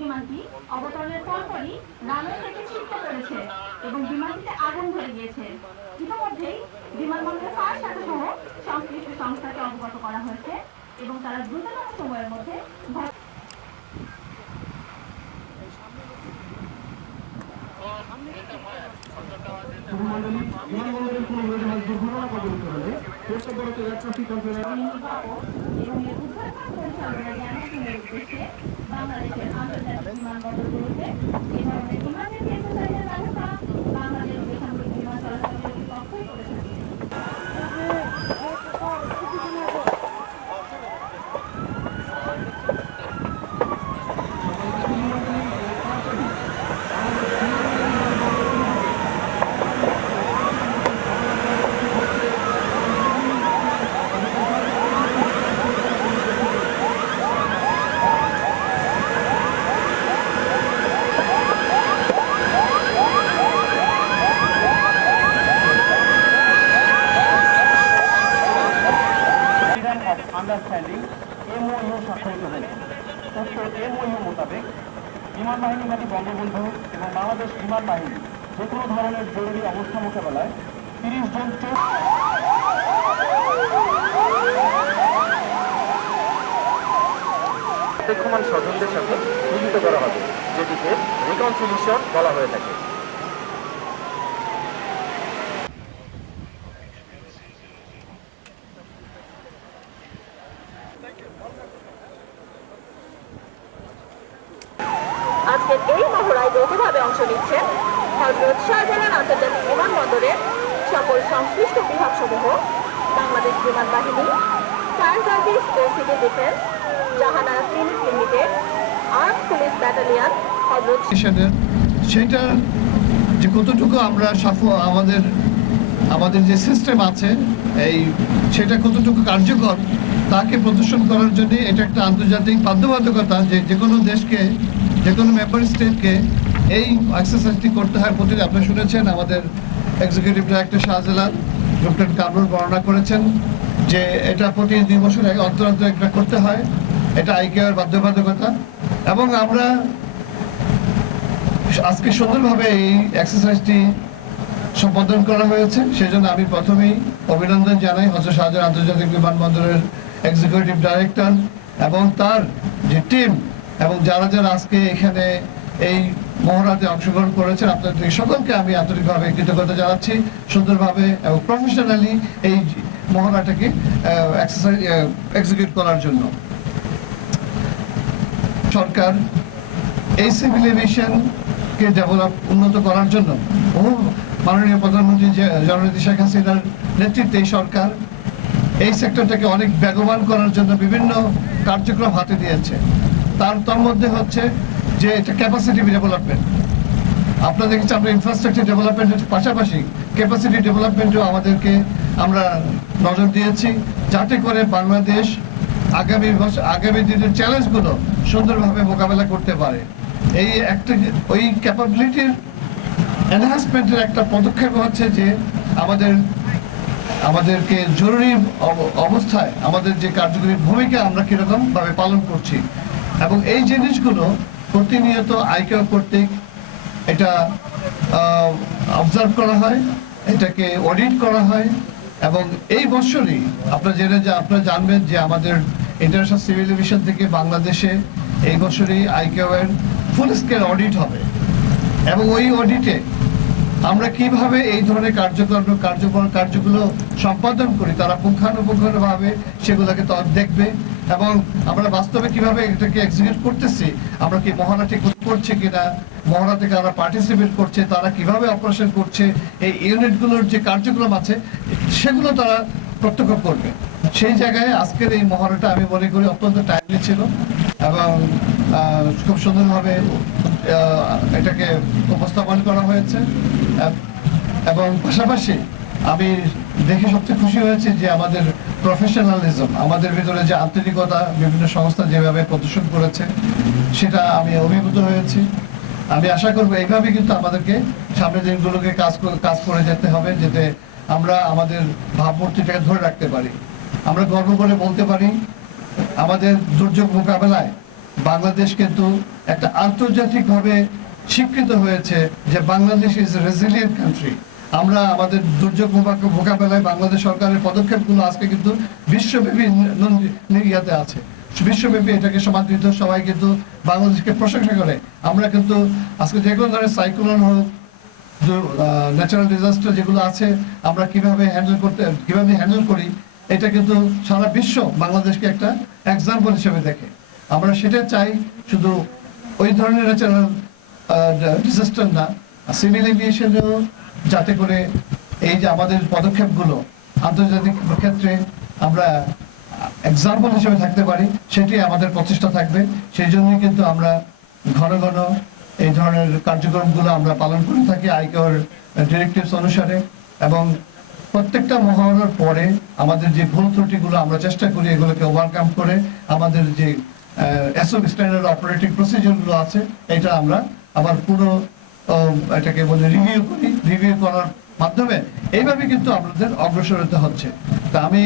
বিমানটি অবতরণের পরপরই রানওয়ে থেকে ছিটকে পড়েছে এবং বিমানটিতে আগুন ধরে গিয়েছে। ইতিমধ্যেই বিমানবন্দরের ফায়ার শাখা সহ সংশ্লিষ্ট সংস্থাকে অবগত করা হয়েছে এবং তারা দ্রুততম সময়ের মধ্যে বিমানবন্দরের কোনো দুর্ঘটনা কবলিত হলে কর্তব্যরত এয়ার ট্রাফিক কন্ট্রোলার উদ্দেশ্যে বাংলাদেশের আন্তর্জাতিক বিমানবন্দরগুলোতে এই ধরনের ইমার্জেন্সি এক্সারসাইজের ব্যবস্থা বাংলাদেশ বেসামরিক বিমান চলাচল কর্তৃপক্ষই করে থাকে। আন্ডারস্ট্যান্ডিং MOU স্বাক্ষরিত হয়েছে। উক্ত MOU মোতাবেক বিমান বাহিনী ঘাঁটি বঙ্গবন্ধু এবং বাংলাদেশ বিমান বাহিনী যে কোনো ধরনের জরুরি অবস্থা মোকাবেলায় 30 জন প্রত্যক্ষমান স্বজনদের সাথে মিলিত করা হবে, যেটিকে রিকনসিলিয়েশন বলা হয়ে থাকে। আজকের এই মহড়ায় যৌথভাবে অংশ নিচ্ছেন হযরত শাহজালাল আন্তর্জাতিক বিমানবন্দরের সকল সংশ্লিষ্ট বিভাগসমূহ, বাংলাদেশ বিমান বাহিনী, ফায়ার সার্ভিস ও civil defence, Jahanara clinic limited, armed police battalion, Hazrat সেটা যে কতটুকু আমরা আমাদের যে সিস্টেম আছে সেটা কতটুকু কার্যকর তাকে প্রদর্শন করার জন্য এটা একটা আন্তর্জাতিক বাধ্যবাধকতা যে কোনো দেশকে, যে কোনো মেম্বার স্টেটকে এই এক্সারসাইজটি করতে হয়। প্রতিদিন আপনি শুনেছেন আমাদের executive director Shahjalal doctor Kamrul বর্ণনা করেছেন যে এটা প্রতি 2 বছর আগে অন্তর একটা করতে হয়, এটা আইকেআর বাধ্যবাধকতা। এবং আমরা আজকে সুন্দরভাবে এই এক্সারসাইজটি সম্পাদন করা হয়েছে, সেজন্য আমি প্রথমেই অভিনন্দন জানাই হযরত শাহজালাল আন্তর্জাতিক বিমানবন্দরের এক্সিকিউটিভ ডাইরেক্টর এবং তার যে টিম এবং যারা যারা আজকে এখানে এই মহড়াতে অংশগ্রহণ করেছেন, আপনাদের সকলকে আমি আন্তরিকভাবে কৃতজ্ঞতা জানাচ্ছি সুন্দরভাবে এবং প্রফেশনালি এই মহড়াটাকে এক্সিকিউট করার জন্য। সরকার এই সিভিল এভিয়েশনকে উন্নত করার জন্য মাননীয় প্রধানমন্ত্রী জননেত্রী শেখ হাসিনার নেতৃত্বে এই সরকার এই সেক্টরটাকে অনেক বেগবান করার জন্য বিভিন্ন কার্যক্রম হাতে দিয়েছে। তার মধ্যে হচ্ছে যে এটা ক্যাপাসিটি ডেভেলপমেন্ট। আপনারা দেখেছি আমরা ইনফ্রাস্ট্রাকচার ডেভেলপমেন্টের পাশাপাশি ক্যাপাসিটি ডেভেলপমেন্টও আমরা নজর দিয়েছি, যাতে করে বাংলাদেশ আগামী দিনের চ্যালেঞ্জগুলো সুন্দরভাবে মোকাবেলা করতে পারে। ওই ক্যাপাবিলিটির এনহ্যান্সমেন্টের একটা পদক্ষেপ হচ্ছে যে আমাদেরকে জরুরি অবস্থায় আমাদের যে কার্যকরী ভূমিকা আমরা কিরকম ভাবে পালন করছি এবং এই জিনিসগুলো প্রতিনিয়ত আইকেও কর্তৃক এটা অবজার্ভ করা হয়, এটাকে অডিট করা হয় এবং এই বছরই আপনারা জানবেন যে আমাদের ইন্টারন্যাশনাল সিভিল এভিয়েশন থেকে বাংলাদেশে এই বছরই আইকেও এর ফুল স্কেল অডিট হবে এবং ওই অডিটে আমরা কিভাবে এই ধরনের কার্যগুলো সম্পাদন করি তারা পুঙ্খানুপুঙ্খানুভাবে সেগুলোকে দেখবে এবং আমরা বাস্তবে কিভাবে এটাকে এক্সিকিউট করতেছি, আমরা কি মহড়া ঠিক করছে কিনা, মহড়া থেকে আমরা পার্টিসিপেট করছে, তারা কিভাবে অপারেশন করছে, এই ইউনিটগুলোর যে কার্যক্রম আছে সেগুলো তারা প্রত্যক্ষ করবে। সেই জায়গায় আজকের এই মহড়াটা আমি মনে করি অত্যন্ত টাইমলি ছিল এবং খুব সুন্দরভাবে এটাকে উপস্থাপন করা হয়েছে এবং পাশাপাশি আমি দেখে সবচেয়ে খুশি হয়েছে যে আমাদের প্রফেশনালিজম, আমাদের ভিতরে যে আন্তরিকতা বিভিন্ন সংস্থা যেভাবে প্রদর্শন করেছে সেটা আমি অভিভূত হয়েছি। আমি আশা করবো এইভাবে কিন্তু আমাদেরকে সামনের দিনগুলোকে কাজ করে যেতে হবে, যাতে আমরা আমাদের ভাবমূর্তিটাকে ধরে রাখতে পারি। আমরা গর্ব করে বলতে পারি আমাদের দুর্যোগ মোকাবেলায় বাংলাদেশ কিন্তু একটা আন্তর্জাতিকভাবে স্বীকৃত হয়েছে যে Bangladesh is a resilient country. আমরা আমাদের দুর্যোগ মোকাবেলায় বাংলাদেশ সরকারের পদক্ষেপগুলো আজকে কিন্তু বিশ্বব্যাপী ইয়াতে আছে, বিশ্বব্যাপী এটাকে সমাদৃত, সবাই কিন্তু বাংলাদেশকে প্রশংসা করে। আমরা কিন্তু আজকে যে কোনো ধরনের সাইক্লোন হোক, ন্যাচারাল ডিজাস্টার যেগুলো আছে, আমরা কিভাবে হ্যান্ডেল করি, এটা কিন্তু সারা বিশ্ব বাংলাদেশকে একটা এক্সাম্পল হিসেবে দেখে। আমরা সেটা চাই, শুধু ওই ধরনের ন্যাচারাল ডিজাস্টার না, সিভিল এভিয়েশনেও যাতে করে এই যে আমাদের পদক্ষেপগুলো আন্তর্জাতিক ক্ষেত্রে আমরা এক্সাম্পল হিসেবে থাকতে পারি, সেটি আমাদের প্রচেষ্টা থাকবে। সেই জন্যই কিন্তু আমরা ঘন ঘন এই ধরনের কার্যক্রমগুলো আমরা পালন করে থাকি আইকাওর ডিরেক্টিভস অনুসারে, এবং প্রত্যেকটা মহারণার পরে আমাদের যে ভুল ত্রুটিগুলো আমরা চেষ্টা করি এগুলোকে ওভারকাম করে আমাদের যে এসওপি স্ট্যান্ডার্ড অপারেটিং প্রসিজারগুলো আছে, এটা আমরা আবার পুরো এটাকে বলে রিভিউ করি। রিভিউ করার মাধ্যমে এইভাবে কিন্তু আমাদের অগ্রসর হতে হচ্ছে। তা আমি